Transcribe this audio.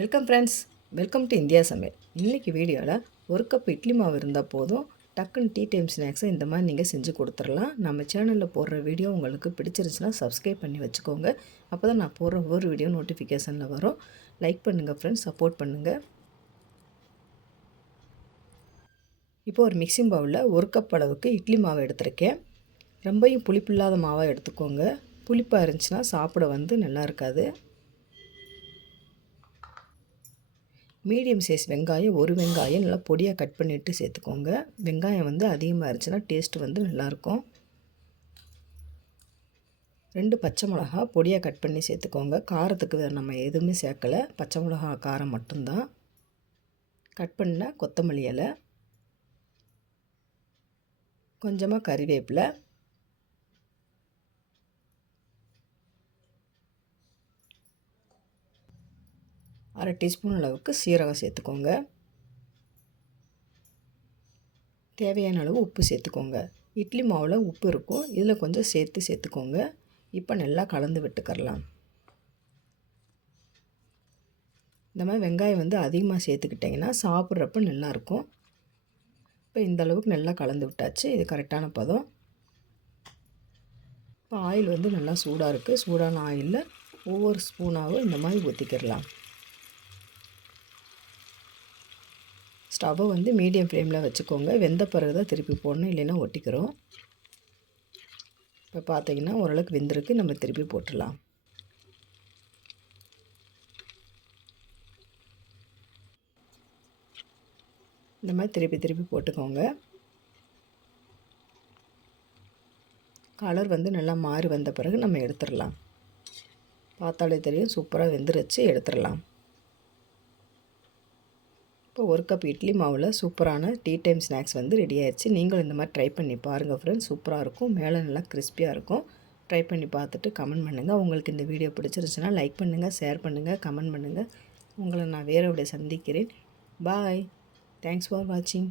Welcome friends welcome to India சமையல். இன்றைக்கி வீடியோவில் ஒரு கப் இட்லி மாவு இருந்தால் போதும். டக்குன்னு டீ டைம் ஸ்நாக்ஸை இந்த மாதிரி நீங்கள் செஞ்சு கொடுத்துடலாம். நம்ம சேனலில் போடுற வீடியோ உங்களுக்கு பிடிச்சிருச்சுன்னா சப்ஸ்கிரைப் பண்ணி வச்சுக்கோங்க. அப்போ தான் நான் போடுற ஒவ்வொரு வீடியோ நோட்டிஃபிகேஷனில் வரும். லைக் பண்ணுங்கள் ஃப்ரெண்ட்ஸ் சப்போர்ட் பண்ணுங்கள் இப்போ ஒரு மிக்சிங் பவுலில் ஒரு கப் அளவுக்கு இட்லி மாவு எடுத்திருக்கேன். ரொம்பையும் புளிப்பில்லாத மாவாக எடுத்துக்கோங்க. புளிப்பாக இருந்துச்சுன்னா சாப்பிட வந்து நல்லா இருக்காது. மீடியம் சைஸ் வெங்காயம் ஒரு வெங்காயம் நல்லா பொடியாக கட் பண்ணிவிட்டு சேர்த்துக்கோங்க. வெங்காயம் வந்து அதிகமாக இருந்துச்சுன்னா டேஸ்ட் வந்து நல்லாயிருக்கும். ரெண்டு பச்சை மிளகா பொடியாக கட் பண்ணி சேர்த்துக்கோங்க. காரத்துக்கு வேறு நம்ம எதுவுமே சேர்க்கலை. பச்சை மிளகா காரம் மட்டும்தான். கட் பண்ண கொத்தமல்லி இலை. கொஞ்சமாக கறிவேப்பிலை. அரை டீஸ்பூன் அளவுக்கு சீரகம் சேர்த்துக்கோங்க. தேவையான அளவு உப்பு சேர்த்துக்கோங்க. இட்லி மாவில் உப்பு இருக்கும். இதில் கொஞ்சம் சேர்த்து சேர்த்துக்கோங்க. இப்போ நல்லா கலந்து விட்டுக்கரலாம் இந்த மாதிரி வெங்காயம் வந்து அதிகமாக சேர்த்துக்கிட்டிங்கன்னா சாப்பிட்றப்ப நல்லாயிருக்கும் இப்போ இந்த அளவுக்கு நல்லா கலந்து விட்டாச்சு. இது கரெக்டான பதம். இப்போ ஆயில் வந்து நல்லா சூடாக இருக்குது சூடான ஆயிலில் ஒவ்வொரு ஸ்பூனாகவும் இந்த மாதிரி ஊற்றிக்கிடலாம் ஸ்டவ்வை வந்து மீடியம் ஃப்ளேமில் வச்சுக்கோங்க. வெந்த பிறகு தான் திருப்பி போடணும். இல்லைன்னா ஒட்டிக்கிறோம். இப்போ பார்த்தீங்கன்னா ஓரளவுக்கு வெந்திருக்கு. நம்ம திருப்பி போட்டுடலாம். இந்த மாதிரி திருப்பி திருப்பி போட்டுக்கோங்க. கலர் வந்து நல்லா மாறி வந்த பிறகு நம்ம எடுத்துடலாம். பார்த்தாலே தெரியும் சூப்பராக வெந்துருச்சு. எடுத்துடலாம். இப்போ ஒரு கப் இட்லி மாவில் சூப்பரான டீ டைம் ஸ்நாக்ஸ் வந்து ரெடி ஆயிடுச்சு. நீங்களும் இந்த மாதிரி ட்ரை பண்ணி பாருங்கள் ஃப்ரெண்ட்ஸ் சூப்பராக இருக்கும். மேலே நல்லா கிறிஸ்பியாக இருக்கும். ட்ரை பண்ணி பார்த்துட்டு கமெண்ட் பண்ணுங்கள் உங்களுக்கு இந்த வீடியோ பிடிச்சிருச்சுன்னா லைக் பண்ணுங்கள் ஷேர் பண்ணுங்கள் கமெண்ட் பண்ணுங்கள் உங்களை நான் வேறு சந்திக்கிறேன். பாய் தேங்க்ஸ் ஃபார் வாட்சிங்